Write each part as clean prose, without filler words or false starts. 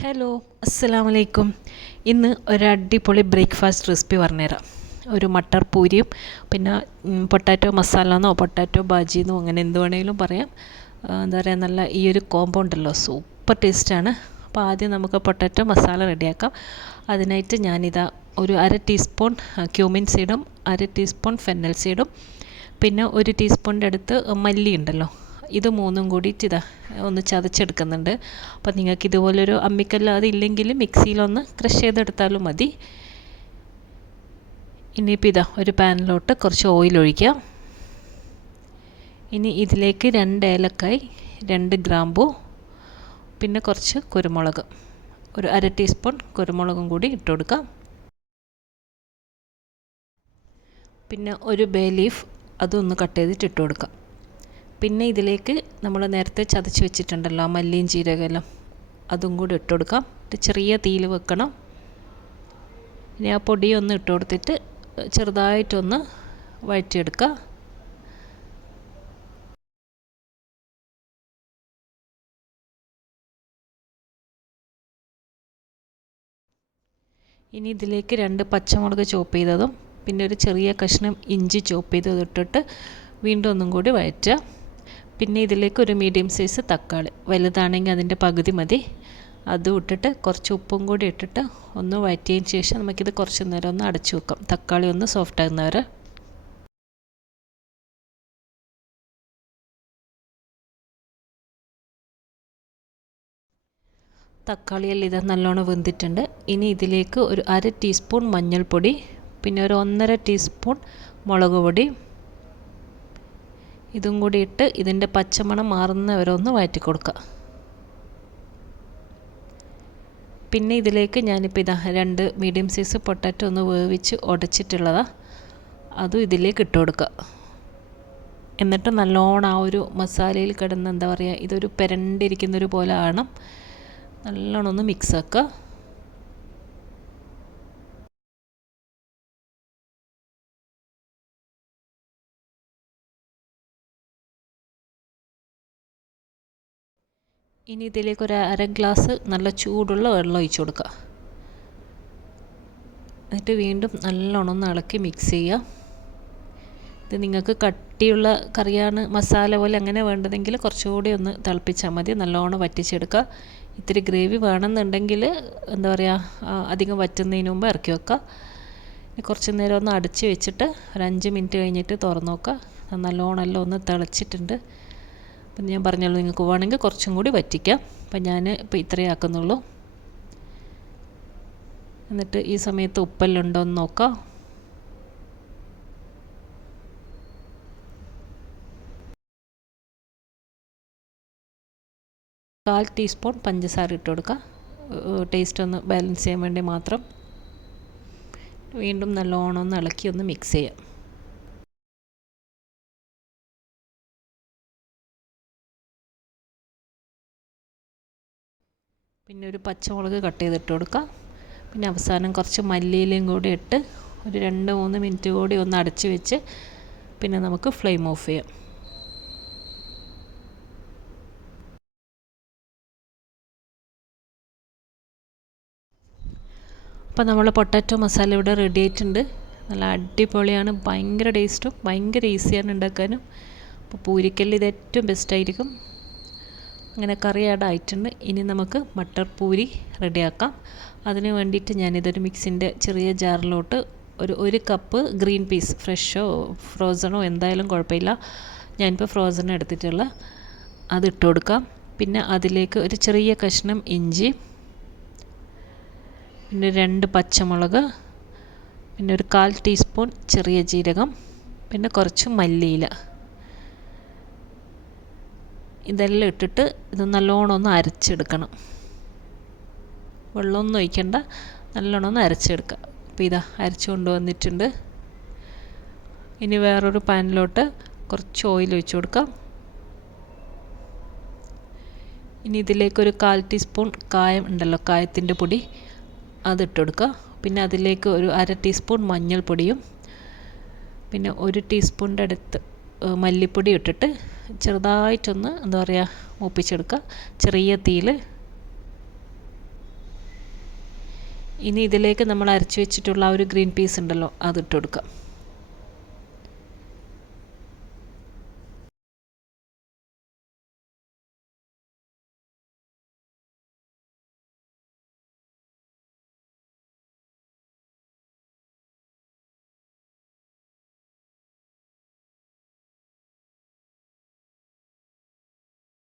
Hello, അസ്സലാമു അലൈക്കും. ഇന്ന് ഒരു അടിപൊളി ബ്രേക്ക്ഫാസ്റ്റ് റെസിപ്പി പറഞ്ഞുതരാം. ഒരു മട്ടർ പൂരിയും പിന്നെ പൊട്ടാറ്റോ മസാല എന്നോ പൊട്ടാറ്റോ ബാജിന്നോ അങ്ങനെ എന്ത് വേണമെങ്കിലും പറയാം. എന്താ പറയുക, നല്ല ഈ ഒരു കോംബോ ഉണ്ടല്ലോ, സൂപ്പർ ടേസ്റ്റാണ്. അപ്പോൾ ആദ്യം നമുക്ക് പൊട്ടാറ്റോ മസാല റെഡിയാക്കാം. അതിനായിട്ട് ഞാനിതാ ഒരു 1/2 ടീസ്പൂൺ ക്യൂമിൻ സീഡും 1/2 ടീസ്പൂൺ ഫെന്നൽ സീഡും പിന്നെ 1 ടീസ്പൂണിൻ്റെ അടുത്ത് മല്ലി ഉണ്ടല്ലോ, ഇത് മൂന്നും കൂടിയിട്ട് ഇതാ ഒന്ന് ചതച്ചെടുക്കുന്നുണ്ട്. അപ്പോൾ നിങ്ങൾക്ക് ഇതുപോലൊരു അമ്മിക്കല്ല് അതില്ലെങ്കിൽ മിക്സിയിലൊന്ന് ക്രഷ് ചെയ്തെടുത്താലും മതി. ഇനിയിപ്പോൾ ഇതാ ഒരു പാനിലോട്ട് കുറച്ച് ഓയിൽ ഒഴിക്കാം. ഇനി ഇതിലേക്ക് 2 ഏലക്കായ്, 2 ഗ്രാമ്പൂ, പിന്നെ കുറച്ച് കുരുമുളക്, ഒരു 1/2 ടീസ്പൂൺ കുരുമുളകും കൂടി ഇട്ട് കൊടുക്കാം. പിന്നെ ഒരു ബേ ലീഫ്, അതൊന്ന് കട്ട് ചെയ്തിട്ട് ഇട്ട് കൊടുക്കാം. പിന്നെ ഇതിലേക്ക് നമ്മൾ നേരത്തെ ചതച്ച് വെച്ചിട്ടുണ്ടല്ലോ മല്ലിയും ജീരകമെല്ലാം, അതും കൂടി ഇട്ട് കൊടുക്കാം. ചെറിയ തീയിൽ വെക്കണം. ഇനി ആ പൊടിയൊന്ന് ഇട്ട് കൊടുത്തിട്ട് ചെറുതായിട്ടൊന്ന് വഴറ്റിയെടുക്കുക. ഇനി ഇതിലേക്ക് 2 പച്ചമുളക് ചോപ്പ് ചെയ്തതും പിന്നെ ഒരു ചെറിയ കഷ്ണം ഇഞ്ചി ചോപ്പ് ചെയ്തതും ഇട്ടിട്ട് വീണ്ടും ഒന്നും കൂടി വഴറ്റുക. പിന്നെ ഇതിലേക്ക് ഒരു മീഡിയം സൈസ് തക്കാളി, വലുതാണെങ്കിൽ അതിൻ്റെ പകുതി മതി, അതും ഇട്ടിട്ട് കുറച്ച് ഉപ്പും കൂടി ഇട്ടിട്ട് ഒന്ന് വഴറ്റിയതിന് ശേഷം നമുക്കിത് കുറച്ച് നേരം ഒന്ന് അടച്ചു വെക്കാം, തക്കാളി ഒന്ന് സോഫ്റ്റ് ആകുന്ന വരെ. തക്കാളിയെല്ലാം ഇത് നല്ലോണം വെന്തിട്ടുണ്ട്. ഇനി ഇതിലേക്ക് ഒരു 1/2 ടീസ്പൂൺ മഞ്ഞൾപ്പൊടി, പിന്നെ ഒരു 1.5 ടീസ്പൂൺ മുളക് പൊടി, ഇതും കൂടി ഇട്ട് ഇതിൻ്റെ പച്ചമണം മാറുന്നവരെ ഒന്ന് വഴറ്റി കൊടുക്കുക. പിന്നെ ഇതിലേക്ക് ഞാനിപ്പോൾ ഇതാ 2 മീഡിയം സൈസ് പൊട്ടാറ്റോ ഒന്ന് വേവിച്ച് ഉടച്ചിട്ടുള്ളതാണ്, അതും ഇതിലേക്ക് ഇട്ട് കൊടുക്കുക. എന്നിട്ട് നല്ലോണം ആ ഒരു മസാലയിൽ കിടന്ന് എന്താ പറയുക, ഇതൊരു പെരണ്ടിരിക്കുന്നൊരു പോലെ ആവണം. നല്ലോണം ഒന്ന് മിക്സ് ആക്കുക. ഇനി ഇതിലേക്ക് ഒരു 1/2 ഗ്ലാസ് നല്ല ചൂടുള്ള വെള്ളം ഒഴിച്ച് കൊടുക്കുക. എന്നിട്ട് വീണ്ടും നല്ലോണം ഒന്ന് ഇളക്കി മിക്സ് ചെയ്യുക. ഇത് നിങ്ങൾക്ക് കട്ടിയുള്ള കറിയാണ്, മസാല പോലെ അങ്ങനെ വേണ്ടതെങ്കിൽ കുറച്ചുകൂടി ഒന്ന് തിളപ്പിച്ചാൽ മതി. നല്ലോണം വറ്റിച്ചെടുക്കുക. ഇത്തിരി ഗ്രേവി വേണമെന്നുണ്ടെങ്കിൽ എന്താ പറയുക, അധികം വറ്റുന്നതിന് മുമ്പ് ഇറക്കി വെക്കുക. ഇനി കുറച്ച് നേരം ഒന്ന് അടച്ച് വെച്ചിട്ട് ഒരു 5 മിനിറ്റ് കഴിഞ്ഞിട്ട് തുറന്ന് നോക്കുക. നല്ലോണം എല്ലാം ഒന്ന് തിളച്ചിട്ടുണ്ട്. അപ്പം ഞാൻ പറഞ്ഞല്ലോ, നിങ്ങൾക്ക് വേണമെങ്കിൽ കുറച്ചും കൂടി വറ്റിക്കാം. അപ്പം ഞാൻ ഇപ്പോൾ ഇത്രയേ ആക്കുന്നുള്ളൂ. എന്നിട്ട് ഈ സമയത്ത് ഉപ്പെല്ലാം ഉണ്ടോ എന്ന് നോക്കാം. കാൽ ടീസ്പൂൺ പഞ്ചസാര ഇട്ട് കൊടുക്കുക, ടേസ്റ്റ് ഒന്ന് ബാലൻസ് ചെയ്യാൻ വേണ്ടി മാത്രം. വീണ്ടും നല്ലോണം ഒന്ന് ഇളക്കി ഒന്ന് മിക്സ് ചെയ്യാം. പിന്നെ ഒരു പച്ചമുളക് കട്ട് ചെയ്തിട്ട് കൊടുക്കുക. പിന്നെ അവസാനം കുറച്ച് മല്ലിയിലയും കൂടി ഇട്ട് ഒരു 2-3 മിനിറ്റ് കൂടി ഒന്ന് അടച്ച് വെച്ച് പിന്നെ നമുക്ക് ഫ്ലെയിം ഓഫ് ചെയ്യാം. അപ്പോൾ നമ്മൾ പൊട്ടാറ്റോ മസാല ഇവിടെ റെഡി ആയിട്ടുണ്ട്. നല്ല അടിപൊളിയാണ്, ഭയങ്കര ടേസ്റ്റും ഭയങ്കര ഈസിയാണ് ഉണ്ടാക്കാനും. അപ്പോൾ പൂരിക്കല്ല് ഇത് ഏറ്റവും ബെസ്റ്റായിരിക്കും. അങ്ങനെ കറി ആഡ് ആയിട്ടുണ്ട്. ഇനി നമുക്ക് മട്ടർ പൂരി റെഡിയാക്കാം. അതിന് വേണ്ടിയിട്ട് ഞാനിതൊരു മിക്സിൻ്റെ ചെറിയ ജാറിലോട്ട് ഒരു കപ്പ് ഗ്രീൻ പീസ്, ഫ്രഷോ ഫ്രോസണോ എന്തായാലും കുഴപ്പമില്ല, ഞാനിപ്പോൾ ഫ്രോസൺ എടുത്തിട്ടുള്ള അത് ഇട്ട് കൊടുക്കാം. പിന്നെ അതിലേക്ക് ഒരു ചെറിയ കഷ്ണം ഇഞ്ചി, പിന്നെ 2 പച്ചമുളക്, പിന്നെ ഒരു 1/4 ടീസ്പൂൺ ചെറിയ ജീരകം, പിന്നെ കുറച്ച് മല്ലിയില, ഇതെല്ലാം ഇട്ടിട്ട് ഇത് നല്ലോണം ഒന്ന് അരച്ചെടുക്കണം. വെള്ളമൊന്നും ഒഴിക്കണ്ട, നല്ലോണം ഒന്ന് അരച്ചെടുക്കുക. അപ്പോൾ ഇതാ അരച്ച് കൊണ്ടുവന്നിട്ടുണ്ട്. ഇനി വേറൊരു പാനിലോട്ട് കുറച്ച് ഓയിൽ ഒഴിച്ച് കൊടുക്കാം. ഇനി ഇതിലേക്കൊരു 1/4 ടീസ്പൂൺ കായം ഉണ്ടല്ലോ, കായത്തിൻ്റെ പൊടി, അതിട്ട് കൊടുക്കുക. പിന്നെ അതിലേക്ക് ഒരു 1/2 ടീസ്പൂൺ മഞ്ഞൾപ്പൊടിയും പിന്നെ 1 ടീസ്പൂണിൻ്റെ അടുത്ത് മല്ലിപ്പൊടി ഇട്ടിട്ട് ചെറുതായിട്ടൊന്ന് എന്താ പറയുക മൂപ്പിച്ചെടുക്കുക ചെറിയ തീയിൽ. ഇനി ഇതിലേക്ക് നമ്മൾ അരച്ച് വെച്ചിട്ടുള്ള ആ ഒരു ഗ്രീൻ പീസ് ഉണ്ടല്ലോ അതിട്ട് കൊടുക്കാം.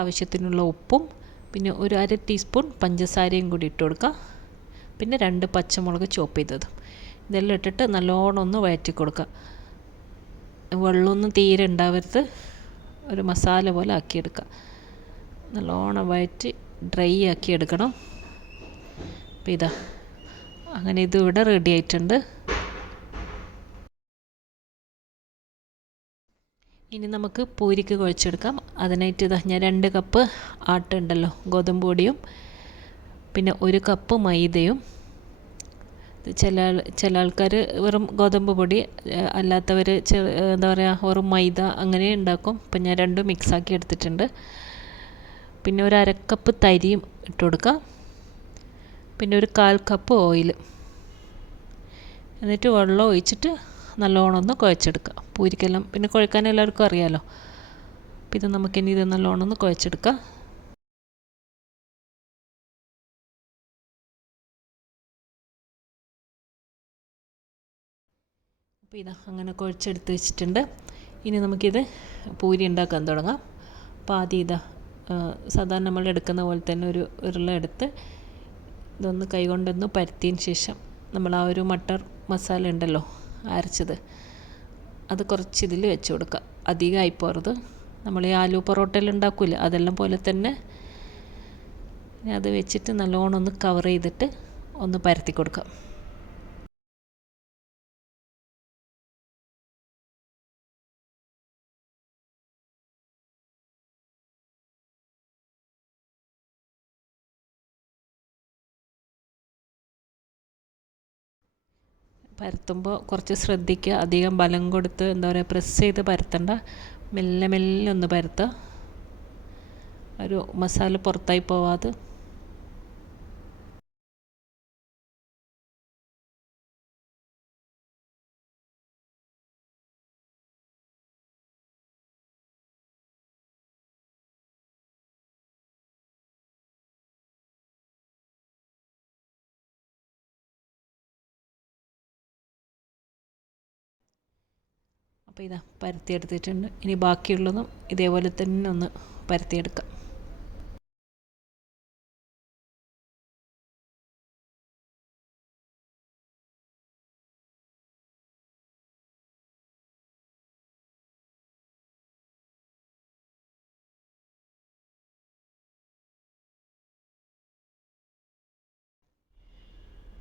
ആവശ്യത്തിനുള്ള ഉപ്പും പിന്നെ ഒരു 1/2 ടീസ്പൂൺ പഞ്ചസാരയും കൂടി ഇട്ട് കൊടുക്കുക. പിന്നെ 2 പച്ചമുളക് ചോപ്പ് ചെയ്തതും ഇതെല്ലാം ഇട്ടിട്ട് നല്ലോണം ഒന്ന് വഴറ്റി കൊടുക്കുക. വെള്ളമൊന്നും തീരെ ഉണ്ടാവരുത്, ഒരു മസാല പോലെ ആക്കിയെടുക്കുക. നല്ലോണം വഴറ്റി ഡ്രൈ ആക്കി എടുക്കണം. അപ്പോൾ ഇതാ അങ്ങനെ ഇത് ഇവിടെ റെഡി ആയിട്ടുണ്ട്. ഇനി നമുക്ക് പൂരിക്ക് കുഴച്ചെടുക്കാം. അതിനായിട്ട് ഇതാ ഞാൻ 2 കപ്പ് ആട്ടുണ്ടല്ലോ ഗോതമ്പ് പൊടിയും പിന്നെ 1 കപ്പ് മൈദയും. ചില ആൾക്കാർ വെറും ഗോതമ്പ് പൊടി, അല്ലാത്തവർ എന്താ പറയുക വെറും മൈദ അങ്ങനെ ഉണ്ടാക്കും. അപ്പം ഞാൻ രണ്ടും മിക്സാക്കി എടുത്തിട്ടുണ്ട്. പിന്നെ ഒരു 1/2 കപ്പ് തരിയും ഇട്ട് കൊടുക്കുക. പിന്നെ ഒരു 1/4 കപ്പ് ഓയിൽ. എന്നിട്ട് വെള്ളം ഒഴിച്ചിട്ട് നല്ലോണം ഒന്ന് കുഴച്ചെടുക്കുക. പൂരിക്കെല്ലാം പിന്നെ കുഴക്കാൻ എല്ലാവർക്കും അറിയാമല്ലോ. അപ്പോൾ ഇത് നമുക്കിനി ഇത് നല്ലോണം ഒന്ന് കുഴച്ചെടുക്കാം. അപ്പോൾ ഇതാ അങ്ങനെ കുഴച്ചെടുത്ത് വെച്ചിട്ടുണ്ട്. ഇനി നമുക്കിത് പൂരി ഉണ്ടാക്കാൻ തുടങ്ങാം. അപ്പോൾ ആദ്യം ഇതാ സാധാരണ നമ്മൾ എടുക്കുന്ന പോലെ തന്നെ ഒരു ഉരുള എടുത്ത് ഇതൊന്ന് കൈകൊണ്ടൊന്ന് പരത്തിയതിന് ശേഷം നമ്മൾ ആ ഒരു മട്ടർ മസാല ഉണ്ടല്ലോ അരച്ചത് അത് കുറച്ച് ഇതിൽ വെച്ച് കൊടുക്കുക. അധികമായി പോകരുത്. നമ്മൾ ഈ ആലു പൊറോട്ടയിൽ ഉണ്ടാക്കില്ല അതെല്ലാം പോലെ തന്നെ അത് വെച്ചിട്ട് നല്ലോണം ഒന്ന് കവർ ചെയ്തിട്ട് ഒന്ന് പരത്തി കൊടുക്കാം. പരത്തുമ്പോൾ കുറച്ച് ശ്രദ്ധിക്കുക, അധികം ബലം കൊടുത്ത് എന്താ പറയുക പ്രസ് ചെയ്ത് പരത്തണ്ട, മെല്ലെ മെല്ലെ ഒന്ന് പരത്തുക, ഒരു മസാല പുറത്തായി പോവാതെ. അപ്പോൾ ഇതാ പരത്തിയെടുത്തിട്ടുണ്ട്. ഇനി ബാക്കിയുള്ളതും ഇതേപോലെ തന്നെ ഒന്ന് പരത്തിയെടുക്കാം.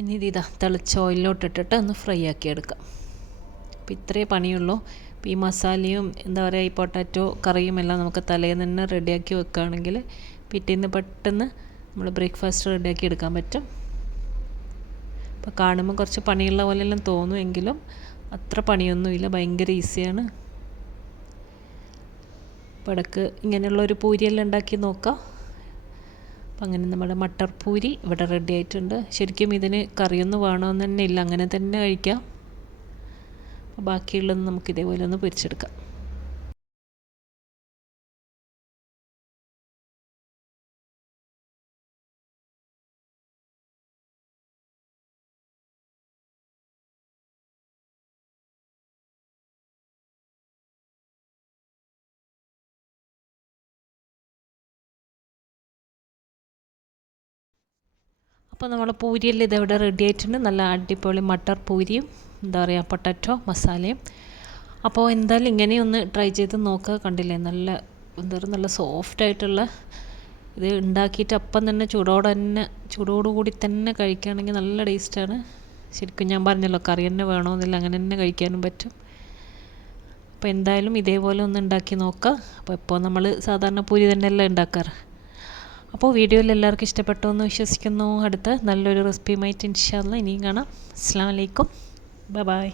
ഇനി ഇതാ തിളച്ച ഓയിലോട്ടിട്ടിട്ട് ഒന്ന് ഫ്രൈ ആക്കി എടുക്കാം. അപ്പോൾ ഇത്രയേ പണിയുള്ളൂ. അപ്പോൾ ഈ മസാലയും എന്താ പറയുക ഈ പൊട്ടാറ്റോ കറിയും എല്ലാം നമുക്ക് തലേന്ന് തന്നെ റെഡിയാക്കി വെക്കുകയാണെങ്കിൽ പിറ്റേന്ന് പെട്ടെന്ന് നമ്മൾ ബ്രേക്ക്ഫാസ്റ്റ് റെഡിയാക്കി എടുക്കാൻ പറ്റും. അപ്പോൾ കാണുമ്പോൾ കുറച്ച് പണിയുള്ള പോലെയെല്ലാം തോന്നുമെങ്കിലും അത്ര പണിയൊന്നുമില്ല, ഭയങ്കര ഈസിയാണ്. അപ്പോൾ ഇടയ്ക്ക് ഇങ്ങനെയുള്ളൊരു പൂരിയെല്ലാം ഉണ്ടാക്കി നോക്കാം. അപ്പം അങ്ങനെ നമ്മുടെ മട്ടർ പൂരി ഇവിടെ റെഡി ആയിട്ടുണ്ട്. ശരിക്കും ഇതിന് കറിയൊന്നും വേണമെന്ന് തന്നെ ഇല്ല, അങ്ങനെ തന്നെ കഴിക്കാം. ബാക്കിയുള്ളത് നമുക്ക് ഇതേപോലെ ഒന്ന് പൊരിച്ചെടുക്കാം. അപ്പോൾ നമ്മൾ പൂരിയെല്ലാം ഇതെവിടെ റെഡി ആയിട്ടുണ്ട്. നല്ല അടിപൊളി മട്ടർ പൂരിയും എന്താ പറയുക പൊട്ടാറ്റോ മസാലയും. അപ്പോൾ എന്തായാലും ഇങ്ങനെയൊന്ന് ട്രൈ ചെയ്ത് നോക്കുക. കണ്ടില്ലേ നല്ല എന്താ പറയുക നല്ല സോഫ്റ്റായിട്ടുള്ള ഇത് ഉണ്ടാക്കിയിട്ട് അപ്പം തന്നെ ചൂടോടുകൂടി തന്നെ കഴിക്കുകയാണെങ്കിൽ നല്ല ടേസ്റ്റാണ്. ശരിക്കും ഞാൻ പറഞ്ഞല്ലോ കറി തന്നെ വേണമെന്നില്ല, അങ്ങനെ തന്നെ കഴിക്കാനും പറ്റും. അപ്പോൾ എന്തായാലും ഇതേപോലെ ഒന്ന് ഉണ്ടാക്കി നോക്കുക. അപ്പോൾ ഇപ്പോൾ നമ്മൾ സാധാരണ പൂരി തന്നെയല്ല ഉണ്ടാക്കാറ്. അപ്പോൾ വീഡിയോയിൽ എല്ലാവർക്കും ഇഷ്ടപ്പെട്ടു എന്ന് വിശ്വസിക്കുന്നു. അടുത്ത നല്ലൊരു റെസിപ്പിയുമായിട്ട് ഇൻഷാ അല്ലാഹ് ഇനിയും കാണാം. അസ്സലാമു അലൈക്കും, ബൈ ബൈ.